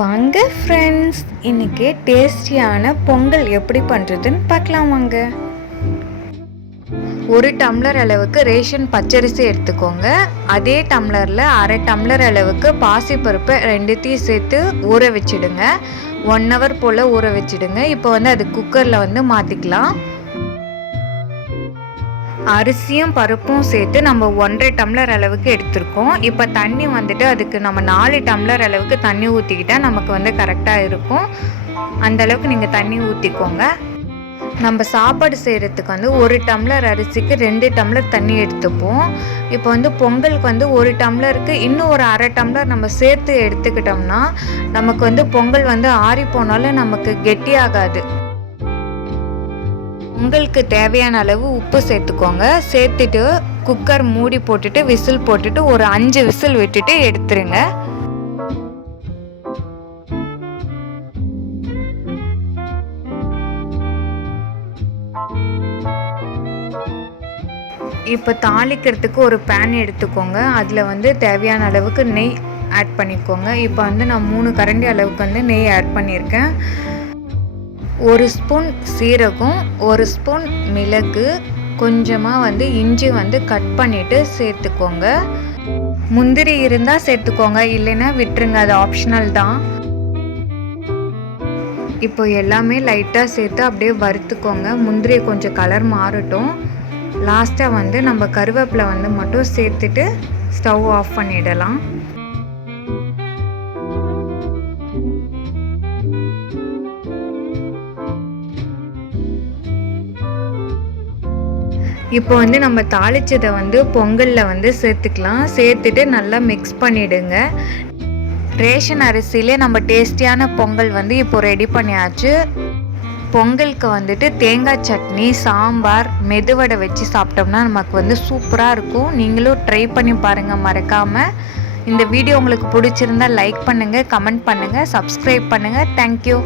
வாங்க ஃப்ரெண்ட்ஸ், இன்றைக்கி டேஸ்டியான பொங்கல் எப்படி பண்ணுறதுன்னு பார்க்கலாம் வாங்க. ஒரு டம்ளர் அளவுக்கு ரேஷன் பச்சரிசி எடுத்துக்கோங்க. அதே டம்ளரில் அரை டம்ளர் அளவுக்கு பாசிப்பருப்பு ரெண்டுத்தையும் சேர்த்து ஊற வச்சுடுங்க. 1 hour போல் ஊற வச்சுடுங்க. இப்போ அது குக்கரில் மாற்றிக்கலாம். அரிசியும் பருப்பும் சேர்த்து நம்ம 1.5 டம்ளர் அளவுக்கு எடுத்திருக்கோம். இப்போ தண்ணி அதுக்கு நம்ம 4 டம்ளர் அளவுக்கு தண்ணி ஊற்றிக்கிட்டால் நமக்கு கரெக்டாக இருக்கும். அந்தளவுக்கு நீங்கள் தண்ணி ஊற்றிக்கோங்க. நம்ம சாப்பாடு செய்கிறதுக்கு 1 டம்ளர் அரிசிக்கு 2 டம்ளர் தண்ணி எடுத்துப்போம். இப்போ பொங்கலுக்கு 1 டம்ளருக்கு இன்னும் ஒரு அரை டம்ளர் நம்ம சேர்த்து எடுத்துக்கிட்டோம்னா நமக்கு பொங்கல் ஆறி போனாலும் நமக்கு கெட்டியாகாது. பொங்கலுக்கு தேவையான அளவு உப்பு சேர்த்துக்கோங்க. சேர்த்துட்டு குக்கர் மூடி போட்டுட்டு விசில் போட்டுட்டு ஒரு 5 விசில் விட்டுட்டு எடுத்துருங்க. இப்போ தாளிக்கிறதுக்கு ஒரு பேன் எடுத்துக்கோங்க. அதில் தேவையான அளவுக்கு நெய் ஆட் பண்ணிக்கோங்க. இப்போ நான் 3 கரண்டி அளவுக்கு நெய் ஆட் பண்ணியிருக்கேன். 1 ஸ்பூன் சீரகம், 1 ஸ்பூன் மிளகு, கொஞ்சமாக இஞ்சி கட் பண்ணிவிட்டு சேர்த்துக்கோங்க. முந்திரி இருந்தால் சேர்த்துக்கோங்க, இல்லைன்னா விட்டுருங்க, அது ஆப்ஷனல் தான். இப்போ எல்லாமே லைட்டாக சேர்த்து அப்படியே வறுத்துக்கோங்க. முந்திரி கொஞ்சம் கலர் மாறட்டும். லாஸ்ட்டாக நம்ம கருவேப்பிலை மட்டும் சேர்த்துட்டு ஸ்டவ் ஆஃப் பண்ணிடலாம். இப்போ நம்ம தாளிச்சதை பொங்கலில் சேர்த்துக்கலாம். சேர்த்துட்டு நல்லா மிக்ஸ் பண்ணிவிடுங்க. ரேஷன் அரிசியிலே நம்ம டேஸ்டியான பொங்கல் இப்போ ரெடி பண்ணியாச்சு. பொங்கலுக்கு தேங்காய் சட்னி, சாம்பார், மெதுவடை வச்சு சாப்பிட்டோம்னா நமக்கு சூப்பராக இருக்கும். நீங்களும் ட்ரை பண்ணி பாருங்கள் மறக்காமல். இந்த வீடியோ உங்களுக்கு பிடிச்சிருந்தா லைக் பண்ணுங்கள், கமெண்ட் பண்ணுங்கள், சப்ஸ்கிரைப் பண்ணுங்கள். தேங்க்யூ.